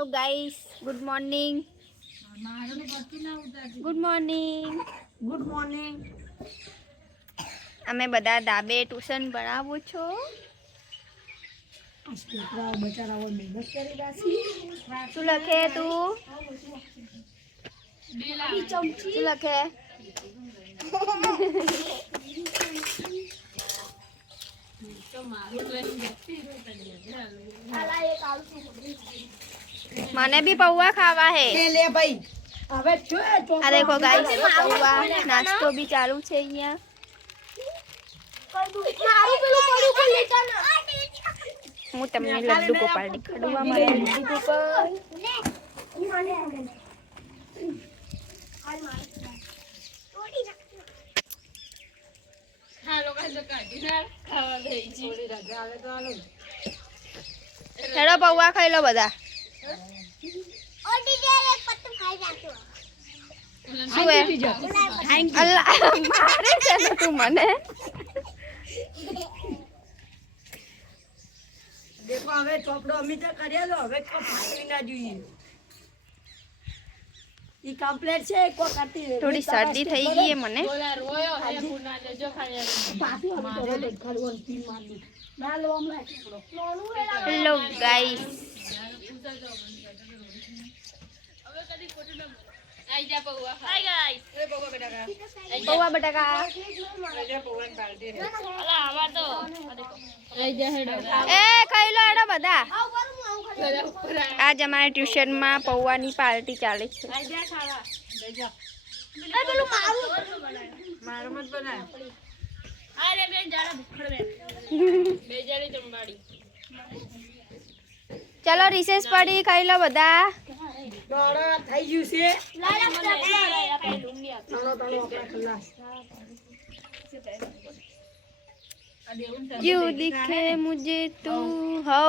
Hello guys, good morning. Good morning. Good morning. અમે બધા દાબે tuition ભણાવું છો. છોકરાઓ બચારાઓ મહેનત કરી રાશી. શું લખે તું? શું લખે? મને भी पौवा खावा है. ले भाई હવે જો આ देखो गाइस, पौवा नाश्तो भी चालू છે અહીંયા. હું તમને લડ્ડુ ગોપાલ દેખાડું. અમારા લડ્ડુ ગોપાલ હેડો પૌવા ખાઈ લો બધા. શું હે? અલ્લાહ મારે છે ને તું મને. દેખો હવે ચોપડો અમિત કરેલો હવે ફાટી ના જોઈએ. ઈ કમ્પ્લીટ છે કો કરતી થોડી શરદી થઈ ગઈ છે મને. હેલો ગાઈસ, પૌવા બટાકા એ ખાઈ લો હેડો બધા. આજ અમારા ટ્યુશનમાં પૌવાની પાર્ટી ચાલે છે. ચલો રિસેસ પડી, ખાઈ લો બધા. થઈ ગયું છે. ચાલો આપણા ખલાસ. क्यों दिखे मुझे तू हो.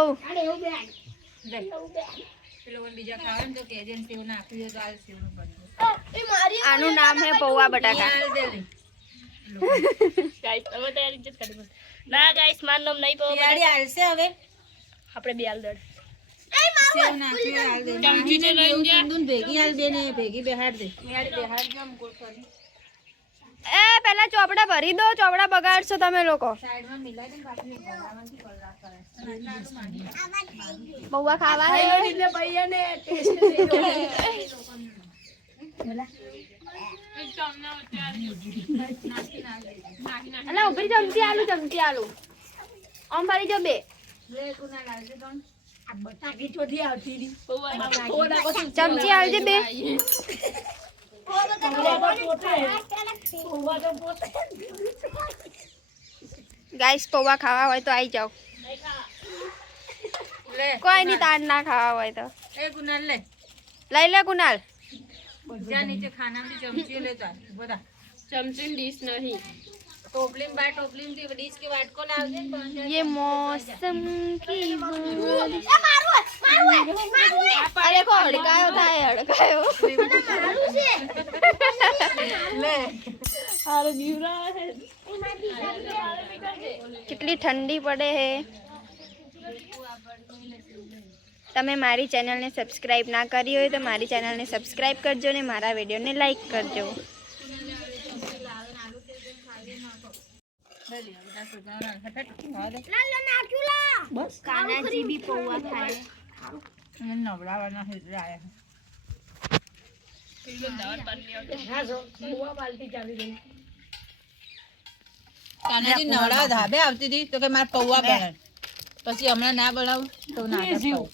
આનું નામ હે પૌવા બટાકા. ના ગાઈસ મારું નામ નહીં પૌવા તૈયારી હાલશે હવે. આપણે બે હાલ દડ સેવ નાખી હાલ દે. ચમચી તો લઈને જા. ચંદુન ભેગી હાલ દે ને ભેગી બેહાડ દે. બેહાડ જમ ગોઠવાની. એ પેલા ચોપડા ભરી દો, ચોપડા બગાડશો તમે લોકો. સાઈડમાં મિલાઈ દે પાછી ભરાવાની કલાક કરે. પૌવા ખાવા હે એટલે ભૈયાને ટેસ્ટ અલા ઉભરી ચમચી આલુ. આમ ભરી જો બે. લે કુના લાલજે તો આ બટાકી ચોથી આવતી ની. ચમચી આલજે બે. ગાઈસ પૌવા ખાવા હોય તો આવી જાઓ. લે કોઈ ની તાડ ના ખાવા હોય તો એ કુનાલ લે. લઈ લે કુનાલ. જ્યાં નીચે ખાનાની ચમચી લે જા બધા. ચમચી ડીશ નહીં टोपलीन बाय टोपलीन की डिश के वाट को लाव दे. ये मौसम की अरे को हड़कायो થાય હડકાયો ले અરે બીવરા હે કેટલી ઠંડી પડે હે. તમે મારી ચેનલને સબસ્ક્રાઇબ ના કરી હોય તો મારી ચેનલને સબસ્ક્રાઇબ કરજો ને મારા વિડીયોને લાઈક કરજો. बस કાનાજી બી પૌવા ખાય. नवड़ावाना है आया हां जो बुआ बाल्टी चाली गई. કાનાજી નવડા ધાબે આવતી હતી તો કે મારે પૌવા બનાવ. પછી હમણાં ના બનાવું તો ના બનાવું.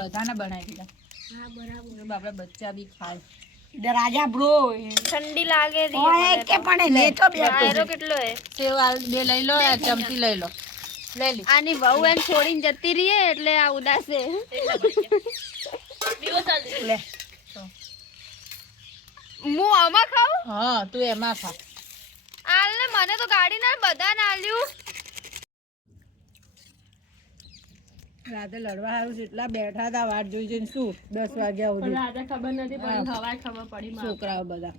બધાને બનાવી દીધા. હા બરાબર. બાપરા બચ્ચા બી ખાય. રાજા બ્રો ઠંડી લાગે રી. ઓય કે પણ લે તો બે વાયરો કેટલો હે. સેવ બે લઈ લો આ ચમચી લઈ લો. લે લી આની વહુ એમ છોડીને જતી રહીએ એટલે આ ઉદાસ છે. બીવો ચાલ લે હું આમાં ખાઉં. હા તું એમાં ખા. આલ ને મને તો ગાડી ના બધા ના આલ્યું. રાતે લડવા હારું જેટલા બેઠા હતા વાટ જોઈ જોઈને શું 10 વાગ્યા સુધી. રાજા ખબર નથી પડી હવાય ખબર પડી મારે. છોકરાઓ બધા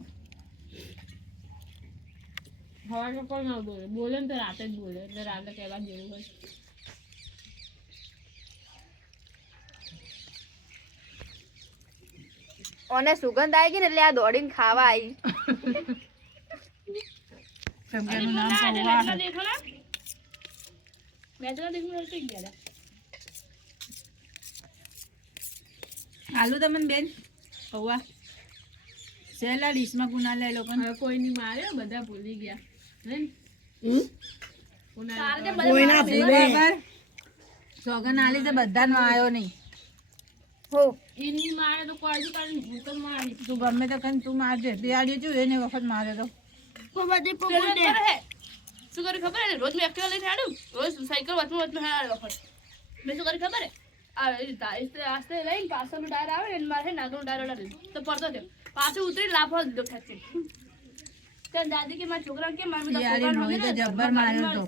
હવાય તો કોઈ ના બોલે ને તો રાતે જ બોલે એટલે રાતે કહેવા જેવું હોય. ઓને સુગંધ આવી ગઈ ને એટલે આ દોડીને ખાવા આવી. કેમ કે એનું નામ પૌવા છે. આલુ તમને બેન પૌવા સેલા ડીશમાં કુના લે લોકો હવે કોઈ નહીં માર્યો, બધા ભૂલી ગયા. હે ને? બરાબર સોગન આલી તો બધાનો આવ્યો નહીં. હો ઈની મારે તો કોઈ જ કાંઈ ભૂત જ મારી. તું ગમે તો કઈ તું મારજે. બિહાડી છું એને વખત મારે તો શું કર્યું ખબર હે? રોજ મેં એક્ટિવા લઈને આડું, રોજ સાયકલ વચમાં હેરાન વખત. મેં શું કર્યું ખબર હે? આસ્તે લઈને પાછળનો ટાયર આવે ને મારે નાગનો ટાયર અડાડી તો પડતો થયો. પાછું ઉતરી લાફો દીધો ખેંચી. ત્યાં દાદી કે મારા છોકરા કે મારા બિહાડી તો જબ્બર માર્યો તો